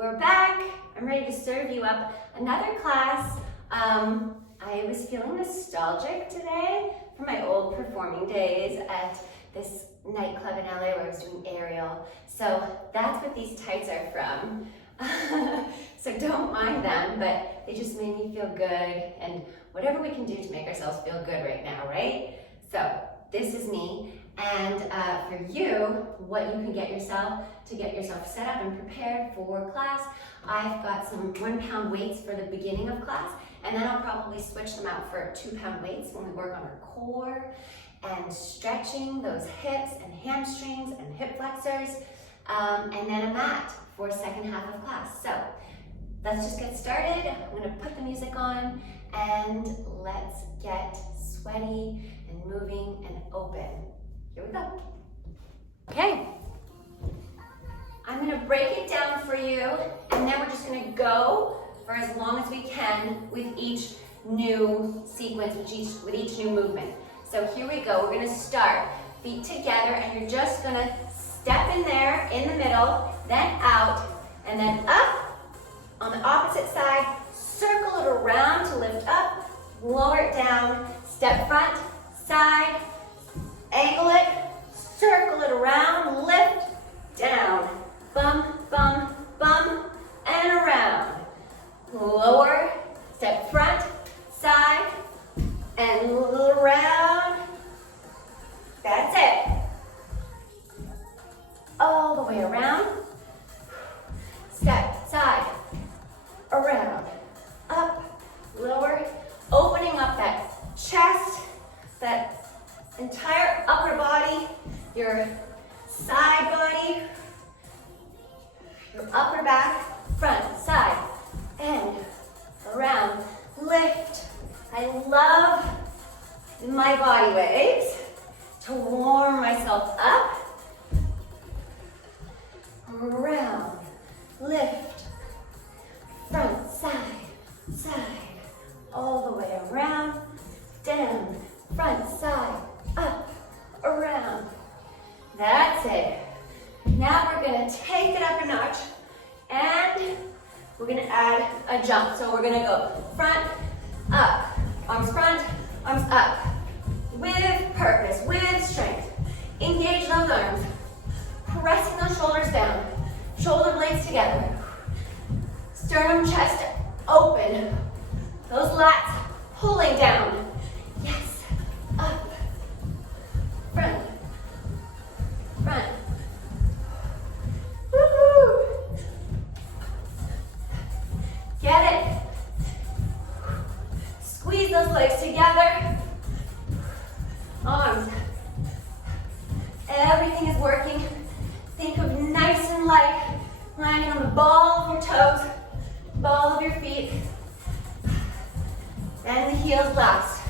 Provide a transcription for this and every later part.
We're back. I'm ready to serve you up another class. I was feeling nostalgic today for my old performing days at this nightclub in LA where I was doing aerial. So that's what these tights are from. So don't mind them, but they just made me feel good, and whatever we can do to make ourselves feel good right now, right? So this is me, and for you, what you can get yourself to get yourself set up and prepared for class. I've got some 1 pound weights for the beginning of class, and then I'll probably switch them out for 2 pound weights when we work on our core and stretching those hips and hamstrings and hip flexors, and then a mat for second half of class. So let's just get started. I'm gonna put the music on and let's get sweaty and moving and open. Here we go. Okay. I'm gonna break it down for you, and then we're just gonna go for as long as we can with each new sequence, with each new movement. So here we go. We're gonna start feet together, and you're just gonna step in there in the middle, then out, and then up on the opposite side. Circle it around to lift up, lower it down, step front, side, angle it, circle it around, lift, down, bum, bum, bum, and around. Lower, step front, side, and around. That's it. All the way around. Step, side, around, up, lower, opening up that chest, that entire upper body, your side body, your upper back, front, side, and around, lift. I love my body waves to warm myself up, around, lift, front, side, side, all the way around, down, front, side, up, around. That's it. Now we're gonna take it up a notch, and we're gonna add a jump. So we're gonna go front, up, arms front, arms up, with purpose, with strength. Engage those arms, pressing those shoulders down, shoulder blades together, sternum, chest open, those lats pulling down. Yes, up, front, front. Woo-hoo. Get it. Squeeze those legs together. Arms. Everything is working. Think of nice and light, landing on the ball of your toes, ball of your feet, and the heels last.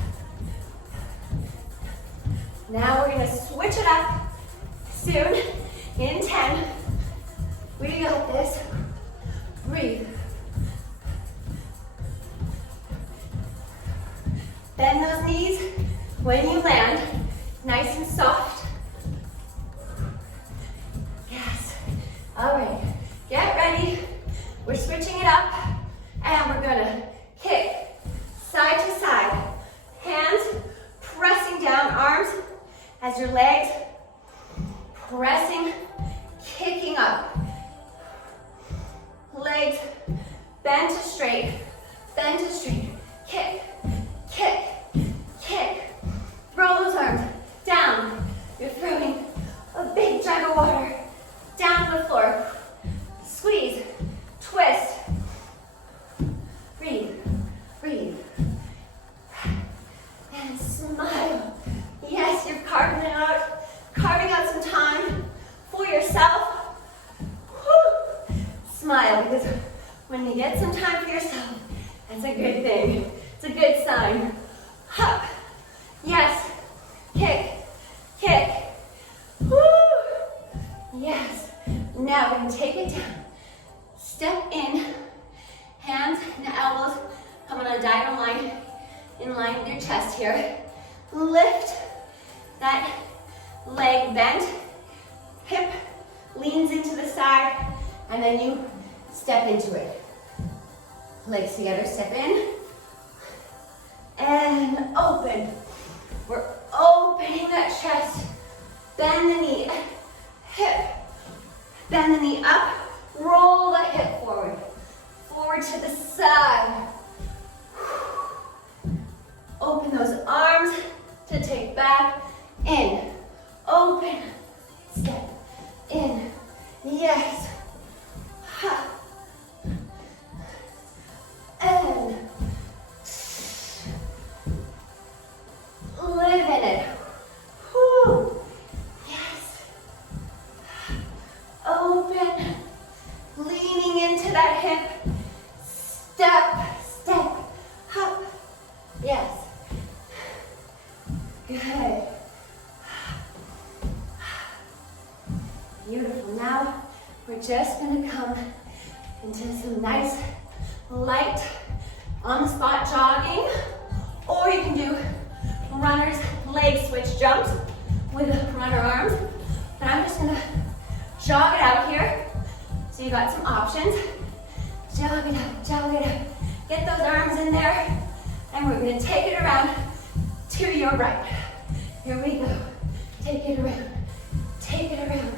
Now we're gonna switch it up soon in 10. We got this. Breathe. Bend those knees when you land, nice and soft. Yes. All right, get ready. We're switching it up, and we're gonna kick side to side. Hands pressing down, arms as your legs pressing, kicking up. Legs bend to straight, kick, kick, kick. Roll those arms down. You're throwing a big jug of water down to the floor. Squeeze, twist. Breathe, breathe. And smile. Yes, you're carving out some time for yourself. Woo. Smile, because when you get some time for yourself, that's a good thing. It's a good sign. Hup. Yes. Kick. Kick. Woo. Yes. Now we're going to take it down. Step in. Hands and elbows come on a diagonal line, in line with your chest here. Lift that leg bent. Hip leans into the side, and then you step into it. Legs together, step in. And open. We're opening that chest. Bend the knee, hip. Bend the knee up, roll the hip forward. Forward to the side. Open those arms to take back. In, open, step, in, yes. Ha. And live in it. Whew. Yes. Open, leaning into that hip. Step, step, hop. Yes. Good. Beautiful. Now we're just going to come into some nice light on-the-spot jogging, or you can do runner's leg switch jumps with runner arms. And I'm just going to jog it out here. So you got some options. Jog it up, jog it up. Get those arms in there, and we're going to take it around to your right. Here we go. Take it around. Take it around.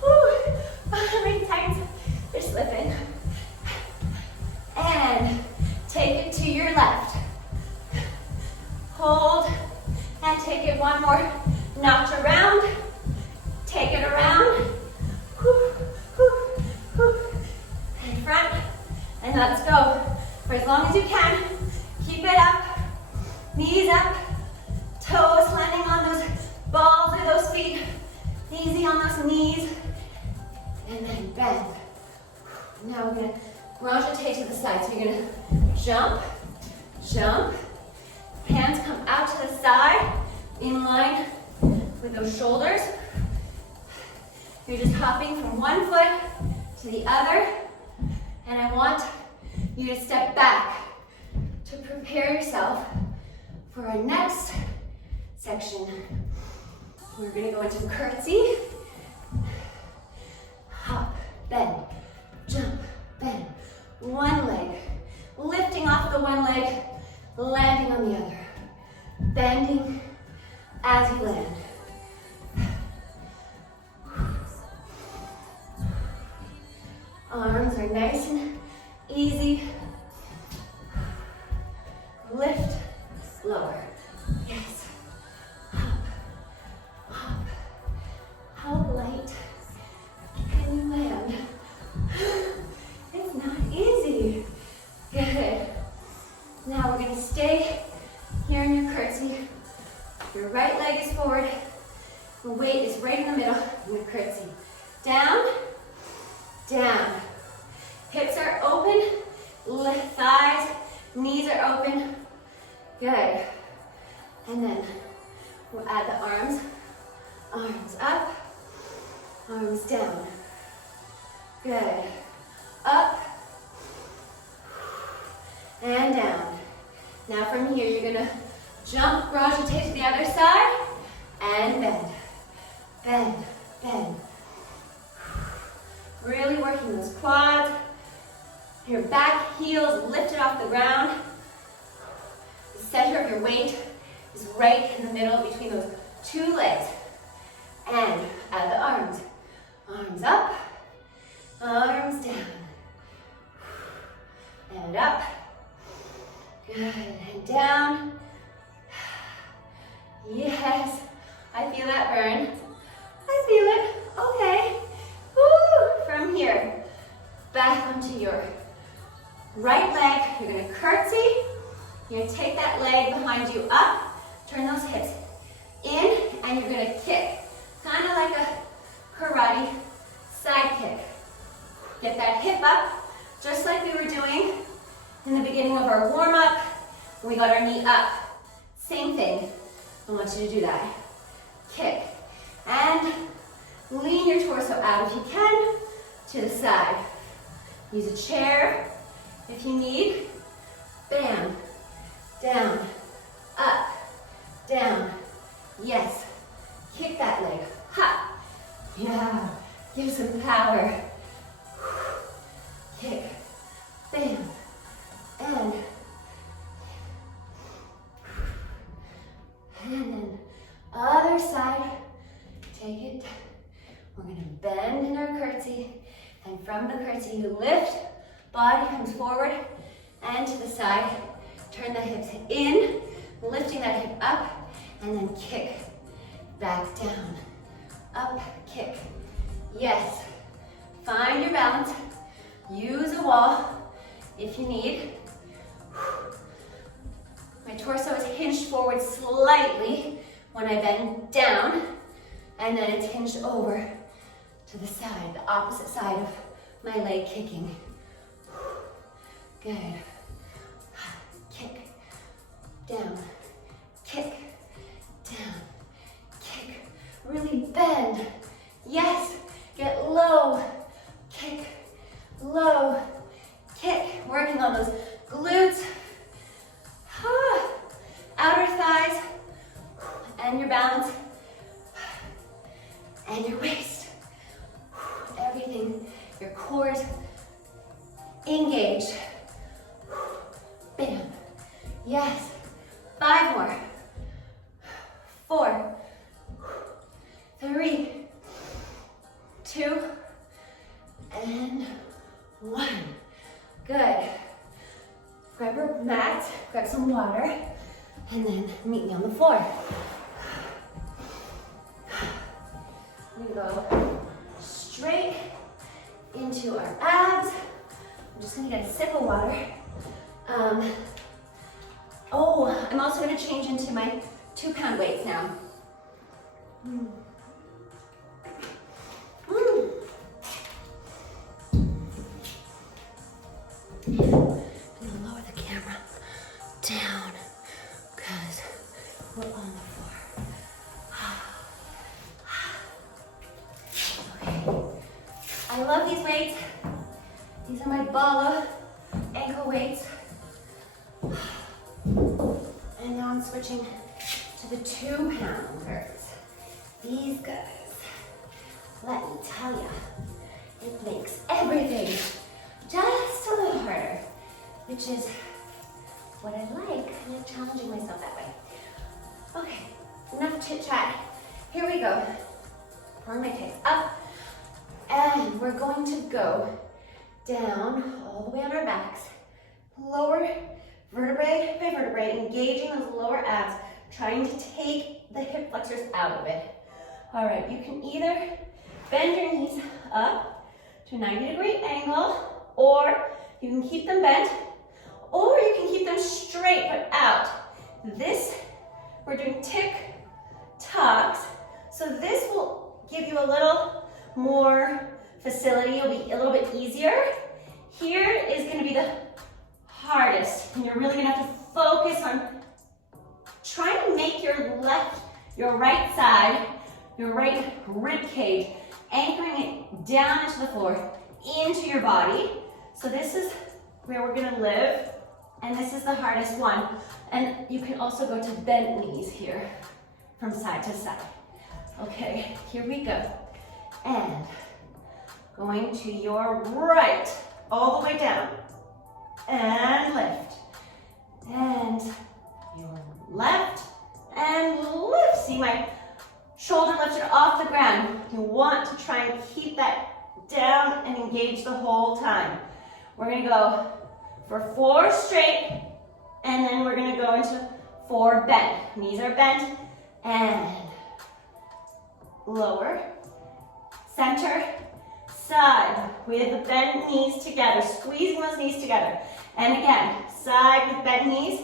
Whew. My tights are slipping. And take it to your left. Hold and take it one more notch around. Take it around. Whew, whew, whew. In front. And let's go for as long as you can. Keep it up. Knees up. Toes landing on those balls of those feet. Easy on those knees. And then bend. Now we're going to rotate to the side. So you're going to jump, jump. Hands come out to the side in line with those shoulders. You're just hopping from one foot to the other. And I want you to step back to prepare yourself for our next section. We're going to go into curtsy. Hop, bend, jump, bend. One leg, lifting off the one leg, landing on the other. Bending as you land. Arms are nice and easy. Lift, lower. Yes. Hop, hop. How light can you land? It's not easy. Good. Now we're going to stay here in your curtsy. Your right leg is forward. The weight is right in the middle in the curtsy. Down, down. Hips are open. Lift thighs. Knees are open. Good. And then we'll add the arms. Arms up. Arms down. Good. Up. And down. Now from here, you're going to jump, rotate to the other side, and bend. Bend, bend. Really working those quads. Your back heels lifted off the ground. The center of your weight is right in the middle between those two legs. And add the arms. Arms up, arms down. And up. Good, and down. Yes, I feel that burn. I feel it. Okay. Woo. From here, back onto your right leg. You're going to curtsy. You're going to take that leg behind you up. Turn those hips in, and you're going to kick. Kind of like a karate side kick. Get that hip up, just like we were doing in the beginning of our warm-up. We got our knee up. Same thing. I want you to do that. Kick. And lean your torso out if you can to the side. Use a chair if you need. Bam. Down. Up. Down. Yes. Kick that leg. Ha. Yeah. Give some power. kick, bam, and then other side, take it. We're gonna bend in our curtsy, and from the curtsy you lift, body comes forward and to the side. Turn the hips in, lifting that hip up, and then kick, back down, up, kick. Yes, find your balance, use a wall if you need. My torso is hinged forward slightly when I bend down, and then it's hinged over to the side, the opposite side of my leg kicking. Good. Kick, down, kick, down, kick. Really bend. Yes, get low, kick, low, kick. Working on those glutes, outer thighs, and your balance, and your waist. Everything, your core is engaged. Bam. Yes. 5 more. 4, 3, 2, and 1. Good. Grab your mat, grab some water, and then meet me on the floor. We go straight into our abs. I'm just gonna get a sip of water. I'm also gonna change into my 2-pound weights now. I'm gonna lower the camera down because we're on the floor. Okay. I love these weights. These are my Bala ankle weights. And now I'm switching to the 2-pounders. These guys, let me tell you, it makes everything just a little harder, which is what I like. I like challenging myself that way. Okay, enough chit chat. Here we go. Pulling my hips up, and we're going to go down all the way on our backs. Lower vertebrae by vertebrae, engaging those lower abs, trying to take the hip flexors out of it. All right, you can either bend your knees up to a 90-degree angle, or you can keep them bent, or you can keep them straight but out. This, we're doing tick-tocks, so this will give you a little more facility. It'll be a little bit easier. Here is going to be the hardest, and you're really going to have to focus on trying to make your right side, your right rib cage, anchoring it down into the floor, into your body. So this is where we're going to live, and this is the hardest one. And you can also go to bent knees here from side to side. Okay, here we go. And going to your right, all the way down, and lift, and your left, and lift. See my shoulder lifted off the ground. You want to try and keep that down and engage the whole time. We're gonna go for 4 straight, and then we're gonna go into 4 bent. Knees are bent, and lower, center, side with the bent knees together, squeezing those knees together. And again, side with bent knees.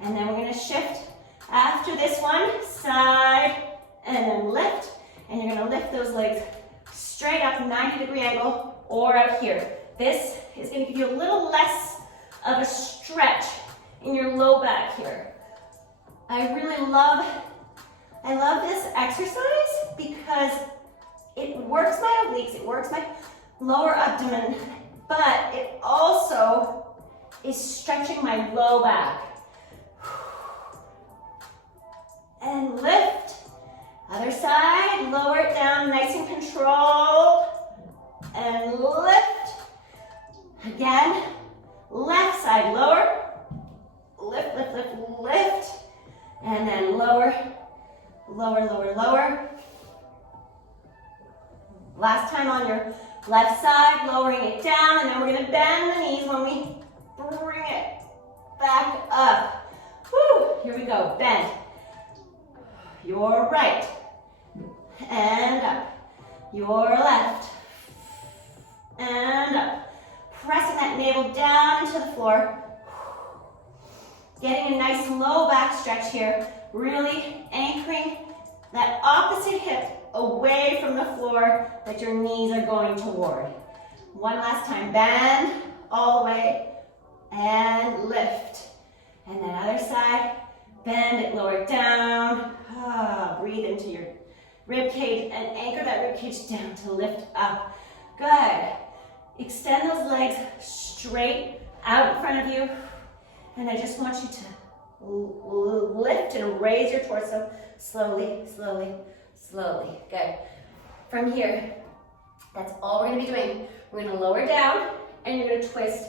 And then we're gonna shift after this one, side, and then lift. And you're gonna lift those legs straight up, 90-degree angle, or out here. This is gonna give you a little less of a stretch in your low back here. I love this exercise because it works my obliques, it works my lower abdomen, but it also is stretching my low back. And lift. Other side, lower it down, nice and controlled. And lift. Again, left side, lower. Lift, lift, lift, lift. And then lower, lower, lower, lower. Last time on your left side, lowering it down, and then we're gonna bend the knees when we bring it back up. Woo, here we go, bend. Your right, and up. Your left, and up. Pressing that navel down into the floor. Getting a nice low back stretch here. Really anchoring that opposite hip away from the floor that your knees are going toward. One last time, bend all the way and lift. And then other side, bend it, lower it down. Breathe into your rib cage and anchor that rib cage down to lift up. Good. Extend those legs straight out in front of you. And I just want you to lift and raise your torso slowly, slowly, slowly. Good. From here, that's all we're gonna be doing. We're gonna lower down and you're gonna twist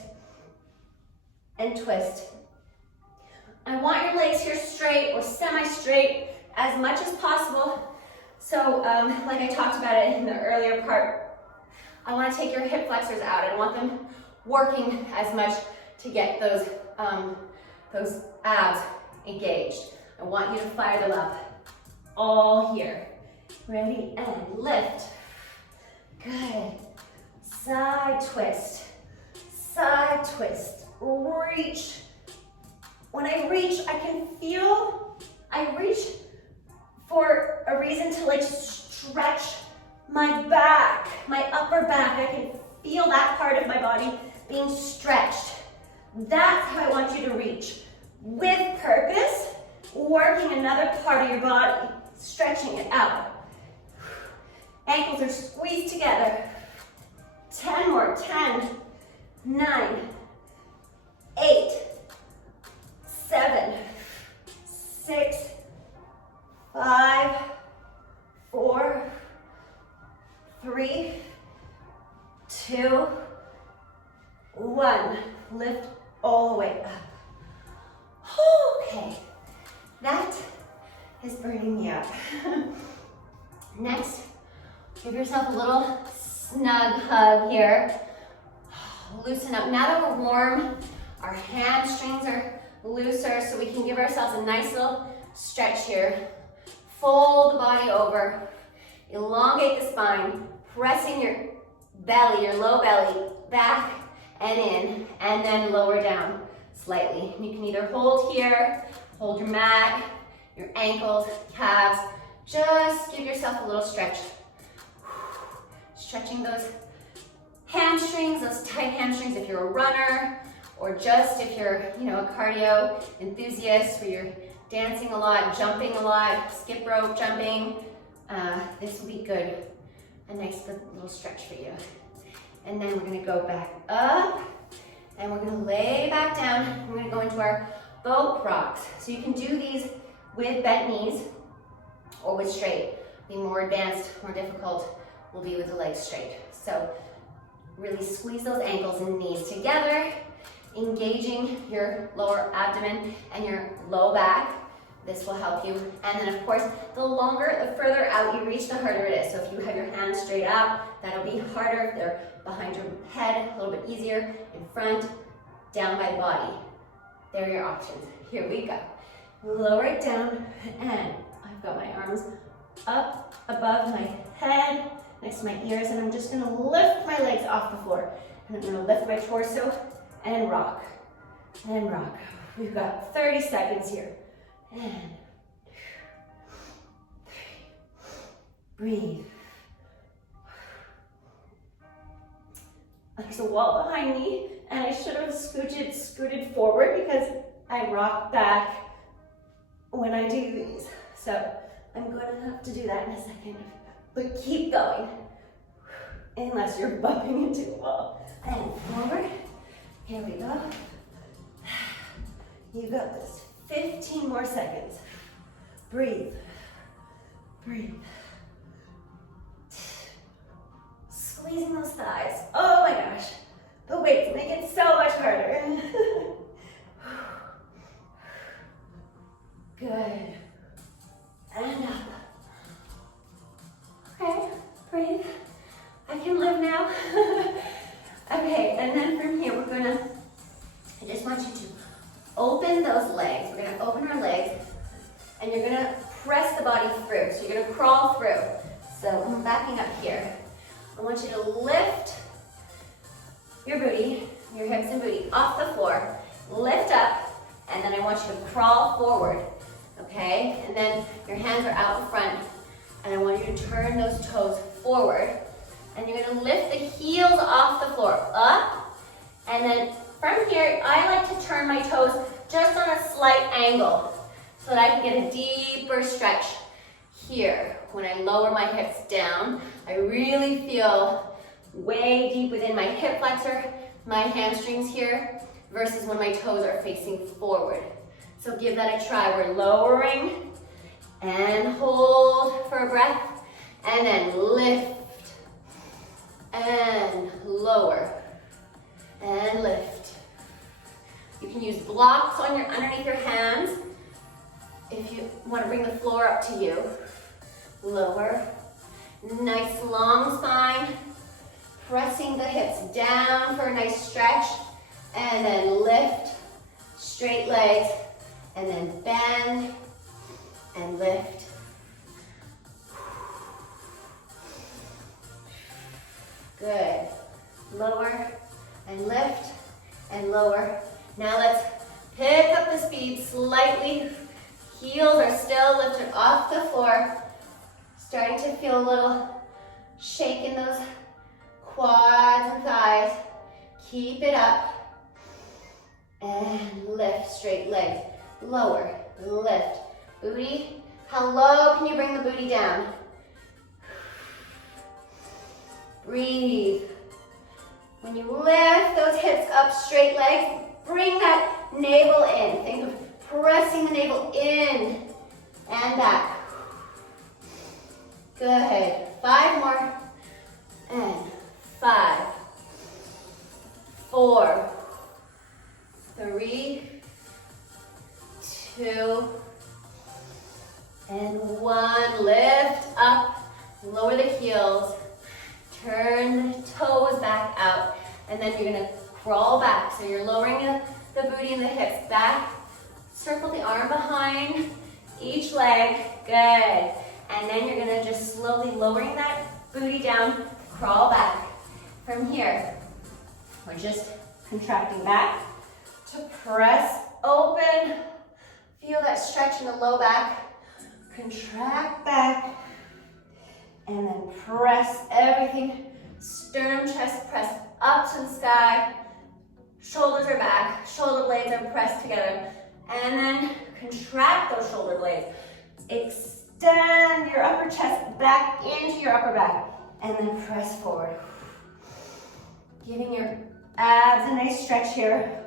and twist. I want your legs here straight or semi-straight as much as possible. So like I talked about it in the earlier part, I want to take your hip flexors out. I don't want them working as much to get those abs engaged. I want you to fire them up all here. Ready, and lift. Good. Side twist, reach. When I reach, I reach for a reason to like stretch my back, my upper back. I can feel that part of my body being stretched. That's how I want you to reach. With purpose, working another part of your body, stretching it out. Ankles are squeezed together. 10 more, 10, 9, 8, 7, 6, 5, 4, 3, 2, 1. Lift all the way up. Okay, that is burning me up. Next, give yourself a little snug hug here. Loosen up. Now that we're warm, our hamstrings are looser, so we can give ourselves a nice little stretch here. Fold the body over, elongate the spine, pressing your belly, your low belly, back and in, and then lower down slightly. You can either hold here, hold your mat, your ankles, calves. Just give yourself a little stretch. Stretching those hamstrings, those tight hamstrings if you're a runner, or just if you're, a cardio enthusiast where you're dancing a lot, jumping a lot, skip rope jumping. This will be good. A nice good little stretch for you. And then we're gonna go back up and we're gonna lay back down. We're gonna go into our boat rocks. So you can do these with bent knees or with straight. The more advanced, more difficult will be with the legs straight. So really squeeze those ankles and knees together, engaging your lower abdomen and your low back. This will help you. And then of course, the further out you reach, the harder it is. So if you have your hands straight out, that'll be harder. If they're behind your head, a little bit easier. In front, down by the body. There are your options. Here we go. Lower it down, and I've got my arms up above my head, next to my ears, and I'm just gonna lift my legs off the floor. And I'm gonna lift my torso and rock, and rock. We've got 30 seconds here. And breathe. There's a wall behind me, and I should have scooted forward because I rock back when I do these. So I'm going to have to do that in a second, but keep going, unless you're bumping into a wall. And forward. Here we go. You got this. 15 more seconds. Breathe. Breathe. Squeezing those thighs. Oh my gosh. The weights make it Breathe. I can live now. Okay, and then from here, I just want you to open those legs. We're gonna open our legs, and you're gonna press the body through. So you're gonna crawl through. So I'm backing up here. I want you to lift your booty, your hips and booty off the floor. Lift up, and then I want you to crawl forward, okay? And then your hands are out in front, and I want you to turn those toes forward. And you're gonna lift the heels off the floor, up, and then from here, I like to turn my toes just on a slight angle so that I can get a deeper stretch here. When I lower my hips down, I really feel way deep within my hip flexor, my hamstrings here, versus when my toes are facing forward. So give that a try. We're lowering and hold for a breath, and then lift and lower and lift. You can use blocks on underneath your hands if you want to bring the floor up to you. Lower. Nice long spine. Pressing the hips down for a nice stretch. And then lift. Straight legs. And then bend and lift. Good. Lower and lift and lower. Now let's pick up the speed slightly. Heels are still lifted off the floor. Starting to feel a little shake in those quads and thighs. Keep it up. And lift, straight legs. Lower, lift. Booty, how low can you bring the booty down? Breathe. When you lift those hips up, straight legs, bring that navel in. Think of pressing the navel in and back. Good. 5 more. And 5, 4, 3, 2, and 1. Lift up, lower the heels. Turn the toes back out, and then you're gonna crawl back. So you're lowering the booty and the hips back. Circle the arm behind each leg. Good. And then you're gonna just slowly lowering that booty down, crawl back. From here, we're just contracting back to press open. Feel that stretch in the low back. Contract back. And then press everything. Sternum, chest, press up to the sky. Shoulders are back. Shoulder blades are pressed together. And then contract those shoulder blades. Extend your upper chest back into your upper back. And then press forward. Giving your abs a nice stretch here.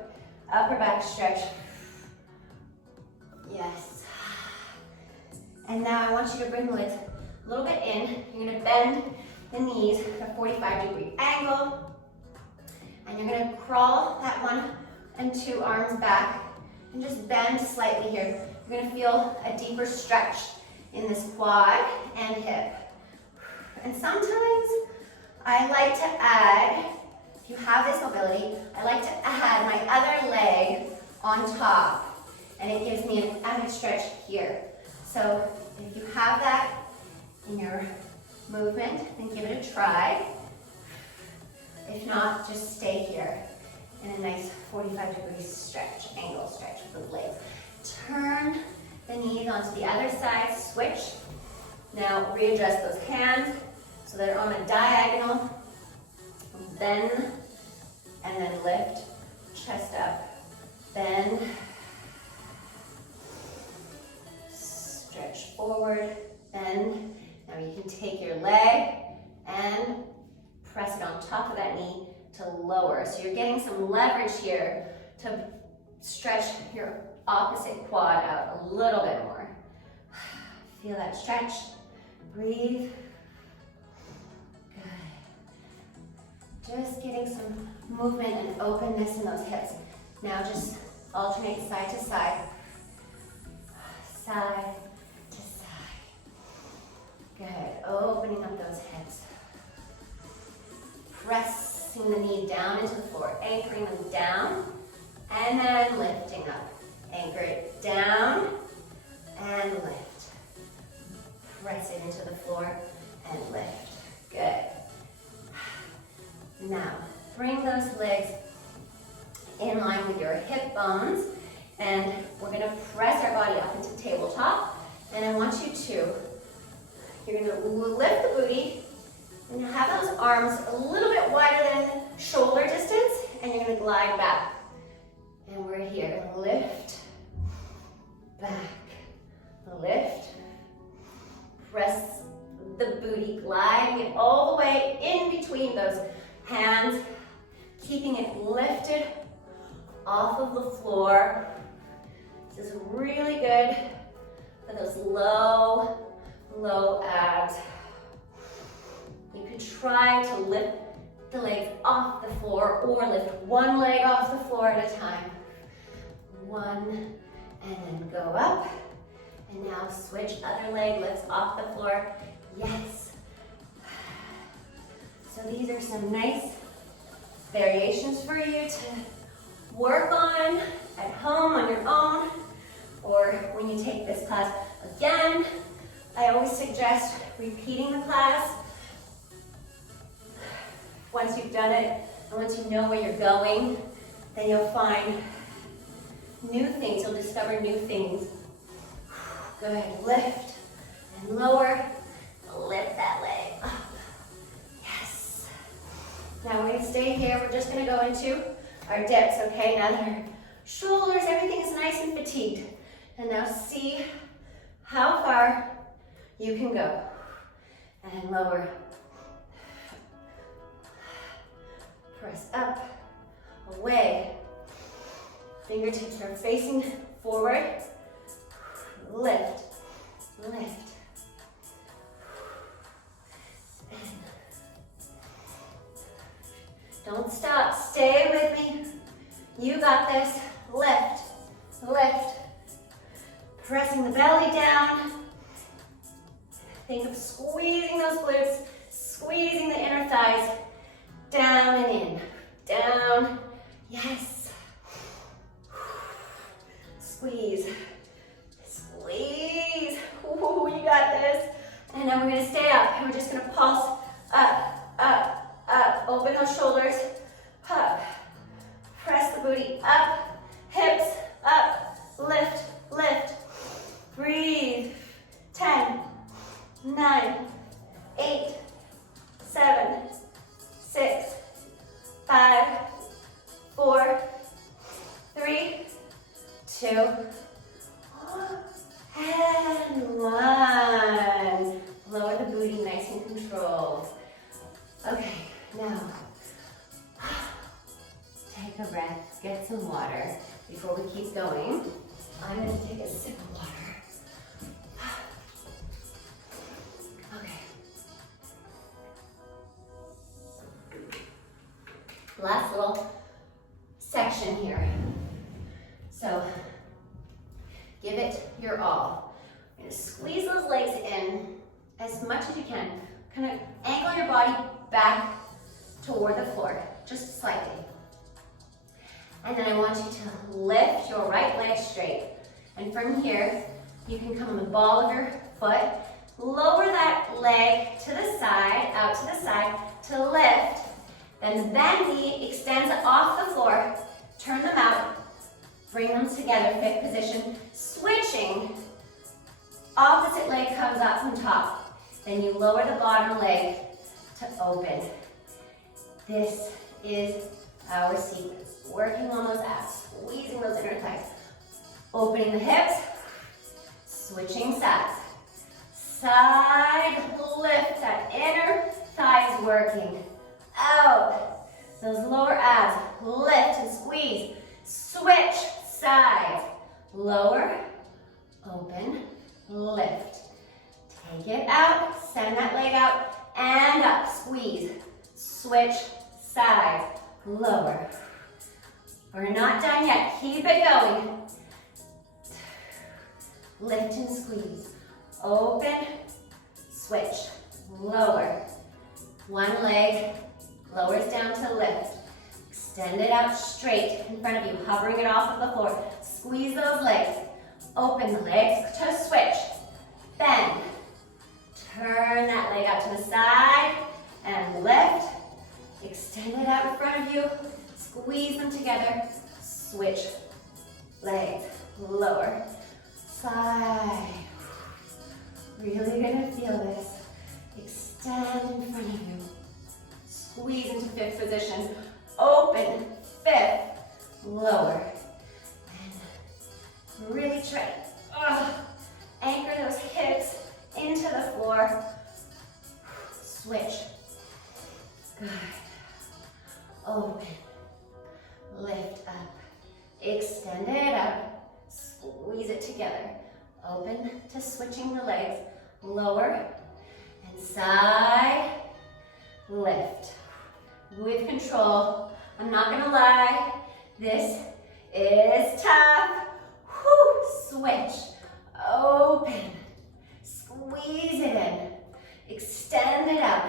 Upper back stretch. Yes. And now I want you to bring the legs a little bit in. You're gonna bend the knees at a 45-degree angle. And you're gonna crawl that 1 and 2 arms back and just bend slightly here. You're gonna feel a deeper stretch in this quad and hip. And sometimes I like to add, if you have this mobility, I like to add my other leg on top. And it gives me an added stretch here. So if you have that in your movement, then give it a try. If not, just stay here in a nice 45-degree stretch, angle stretch with the legs. Turn the knees onto the other side, switch. Now readjust those hands so they're on a diagonal. Bend and then lift, chest up, bend, stretch forward, bend. Now you can take your leg and press it on top of that knee to lower. So you're getting some leverage here to stretch your opposite quad out a little bit more. Feel that stretch. Breathe. Good. Just getting some movement and openness in those hips. Now just alternate side to side. Side to side. Good. Opening up those hips. pressing the knee down into the floor, anchoring them down, and then lifting up. Anchor it down, and lift. Press it into the floor, and lift. Good. Now, bring those legs in line with your hip bones, and we're gonna press our body up into tabletop, and I want you to, you're gonna lift the booty, and have those arms a little bit wider than shoulder distance, and you're gonna glide back. And we're here, lift, back, lift, press the booty, gliding it all the way in between those hands, keeping it lifted off of the floor. This is really good for those low abs. You could try to lift the legs off the floor or lift one leg off the floor at a time. One, and then go up. And now switch, other leg lifts off the floor. Yes. So these are some nice variations for you to work on at home on your own, or when you take this class again. I always suggest repeating the class. Once you've done it, and once you know where you're going, then you'll find new things, you'll discover new things. Good, lift and lower, lift that leg up. Yes. Now we're gonna stay here, we're just gonna go into our dips, okay? Now that our shoulders, everything is nice and fatigued. And now see how far you can go. And lower. Press up, away. Fingertips are facing forward. Lift, lift. And don't stop, stay with me. You got this. Lift, lift. Pressing the belly down. Think of squeezing those glutes, squeezing the inner thighs. Down and in, down, yes. Squeeze, squeeze. Ooh, you got this. And now we're gonna stay up, and we're just gonna pulse up, up, up. Open those shoulders, up. Press the booty up, hips up, lift, lift. Breathe. 10, 9, 8, 7, 6, 5, 4, 3, 2, and 1. Lower the booty, nice and controlled. Okay, now take a breath, get some water. Before we keep going, I'm going to take a sip of water. Last little section here. So give it your all. You're gonna squeeze those legs in as much as you can. Kind of angle your body back toward the floor, just slightly. And then I want you to lift your right leg straight. And from here, you can come on the ball of your foot, lower that leg to the side, out to the side, to lift. Then the bend knee extends off the floor, turn them out, bring them together, fit position, switching, opposite leg comes up from top. Then you lower the bottom leg to open. This is our secret, working on those abs, squeezing those inner thighs, opening the hips, switching sides. Side lift, that inner thigh is working. Out. Those lower abs, lift and squeeze. Switch sides. Lower, open, lift. Take it out, send that leg out, and up. Squeeze. Switch sides. Lower. We're not done yet. Keep it going. Lift and squeeze. Open, switch, lower. One leg, lowers down to lift. Extend it out straight in front of you, hovering it off of the floor. Squeeze those legs. Open the legs to switch. Bend. Turn that leg out to the side and lift. Extend it out in front of you. Squeeze them together. Switch legs. Lower. Side. Really gonna feel this. Extend in front of you. Squeeze into fifth position. Open, fifth, lower. And really try to anchor those hips into the floor. Switch. Good. Open. Lift up. Extend it out. Squeeze it together. Open to switching the legs. Lower and side. Lift. With control. I'm not gonna lie. This is tough. Whew. Switch. Open. Squeeze it in. Extend it out.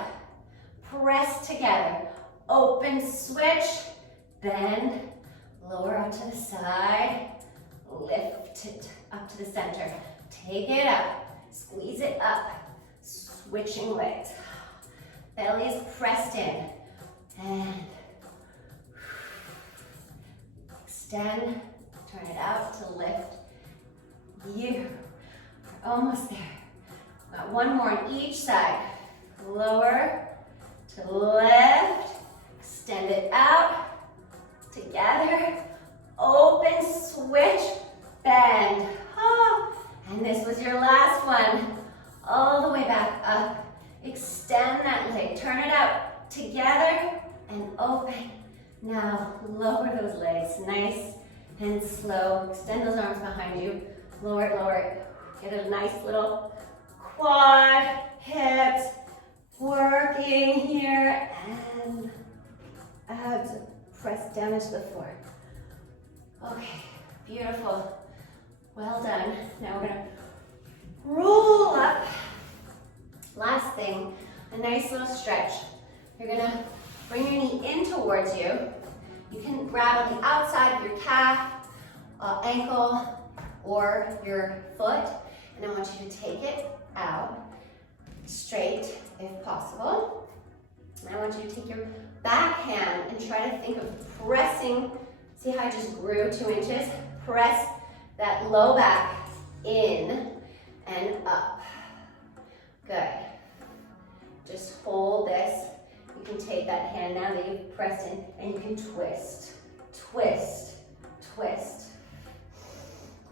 Press together. Open, switch. Bend. Lower out to the side. Lift it up to the center. Take it up. Squeeze it up. Switching legs. Belly is pressed in. And extend. Turn it out to lift. You are almost there. Got one more on each side. Lower to lift. Extend it out. Together. Open, switch, bend. And this was your last one. All the way back up. Extend that leg. Turn it out. Together and open. Now lower those legs. Nice and slow. Extend those arms behind you. Lower it, lower it. Get a nice little quad, hips, working here, and abs press down into the floor. Okay, beautiful. Well done. Now we're gonna roll up. Last thing, a nice little stretch. You're gonna bring your knee in towards you. You can grab on the outside of your calf, ankle, or your foot, and I want you to take it out straight if possible. And I want you to take your back hand and try to think of pressing. See how I just grew 2 inches? Press that low back in and up. Good. Just hold this. You can take that hand now that you've pressed in and you can twist, twist, twist.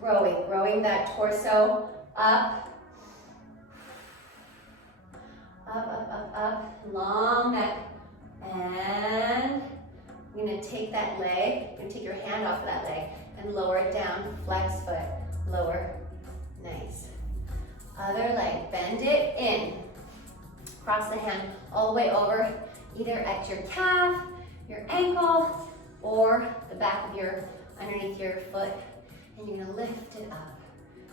Growing that torso up. Up, long neck. And you're gonna take that leg, you're gonna take your hand off of that leg and lower it down, flex foot, lower, nice. Other leg, bend it in. Cross the hand all the way over, either at your calf, your ankle, or the back of underneath your foot, and you're gonna lift it up.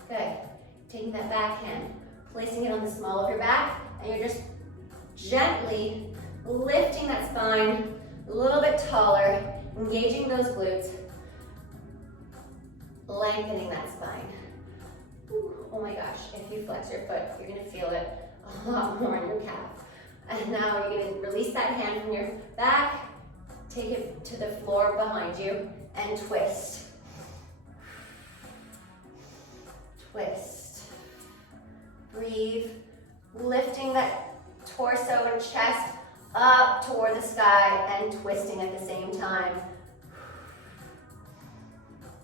Good. Taking that back hand, placing it on the small of your back, and you're just gently lifting that spine a little bit taller, engaging those glutes, lengthening that spine. Oh my gosh, if you flex your foot, you're gonna feel it a lot more in your calf. And now you're gonna release that hand from your back, take it to the floor behind you, and twist. Twist. Breathe, lifting that torso and chest up toward the sky and twisting at the same time.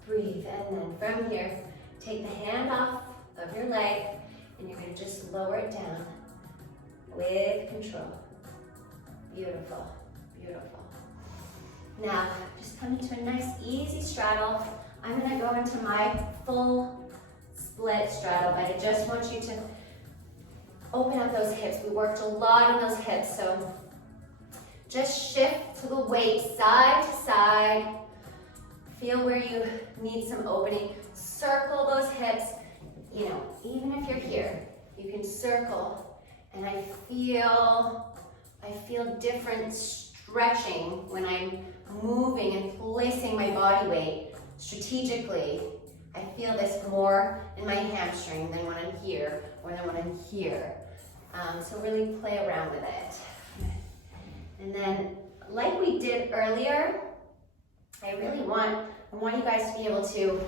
Breathe, and then from here, take the hand off of your leg and you're gonna just lower it down with control. Beautiful, beautiful. Now, just come into a nice easy straddle. I'm gonna go into my full split straddle, but I just want you to open up those hips. We worked a lot on those hips, so just shift to the weight side to side. Feel where you need some opening. Circle those hips. You know, even if you're here, you can circle. And I feel different stretching when I'm moving and placing my body weight strategically. I feel this more in my hamstring than when I'm here or than when I'm here. So really play around with it. And then, like we did earlier, I want you guys to be able to,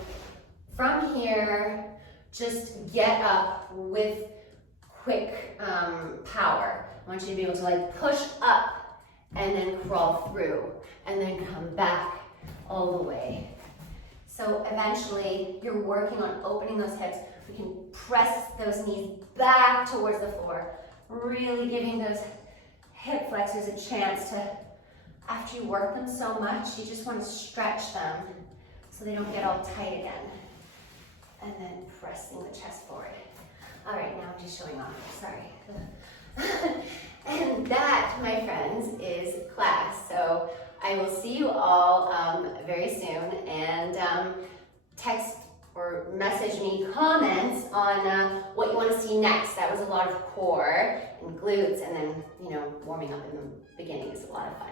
from here, just get up with quick power. I want you to be able to like push up and then crawl through and then come back all the way. So eventually you're working on opening those hips. We can press those knees back towards the floor, really giving those hip flexors a chance to, after you work them so much, you just want to stretch them so they don't get all tight again. And then pressing the chest forward. All right, now I'm just showing off, sorry. And that, my friends, is class. So I will see you all very soon, and text or message me comments on what you want to see next. That was a lot of core and glutes, and then, warming up in the beginning is a lot of fun.